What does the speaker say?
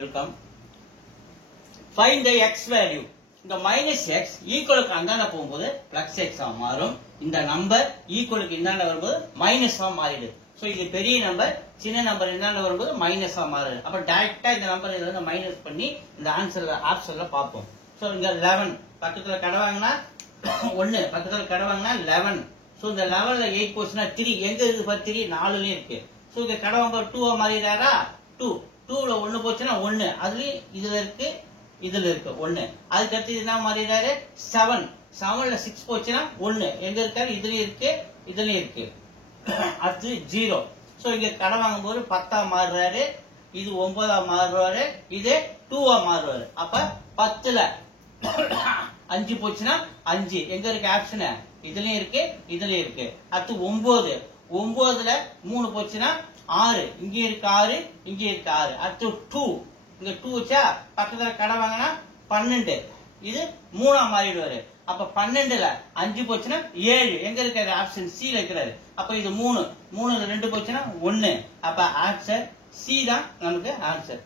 Welcome. Find the x value. இந்த minus x equal க்கு அந்தாண்ட போகும்போது plus x ஆ மாறும். இந்த நம்பர் equal க்கு இந்தாண்ட வரும்போது minus ஆ மாறிடுது. சோ இது பெரிய நம்பர், சின்ன நம்பர் இந்தாண்ட வரும்போது minus ஆ மாறுது. அப்ப டைரக்டா இந்த நம்பர் இத வந்து மைனஸ் பண்ணி இந்த ஆப்ஷன்ல பாப்போம். சோ இங்க 11 பக்கத்துல கடை வாங்குனா 1 பக்கத்துல கடை வாங்குனா 11. சோ இந்த 11ல 8 போச்சுனா 3 எங்க இருக்கு பாரு 3 4லயே இருக்கு. சோ இந்த கடை வாங்க 2 ஆ மாறிடாரா 2 2ல 1 போச்சுனா 1 அதுலயும் இதுல இருக்கு 1 அதுக்கு அடுத்து என்ன மாறிடாரு 7 7ல 6 போச்சுனா 1 எங்க இருக்காரு இதுலயும் இருக்கு அடுத்து 0 சோ இங்க கடை வாங்கும்போது 10 ஆ மாறுறாரு இது 9 ஆ மாறுறாரு இது 2 ஆ மாறுறாரு அப்ப 10ல 5 போச்சுனா 5 எங்க இருக்கு ஆப்ஷன் இதுலயும் இருக்கு அடுத்து 9 9ல 3 போச்சுனா 6 இங்க இருக்கு 6 இங்க இருக்கு 6 அடுத்து 2 இங்க 2 வச்சா பக்கத்துல கடை வாங்கினா 12 இது 3 ஆ மாறிடுவாரு அப்ப 12ல 5 போச்சுனா 7 எங்க இருக்காரு ஆப்ஷன் சி ல இருக்கிறாரு அப்ப இது 3 3ல 2 போச்சுனா 1 அப்ப ஆன்சர் சி தான் நமக்கு ஆன்சர்.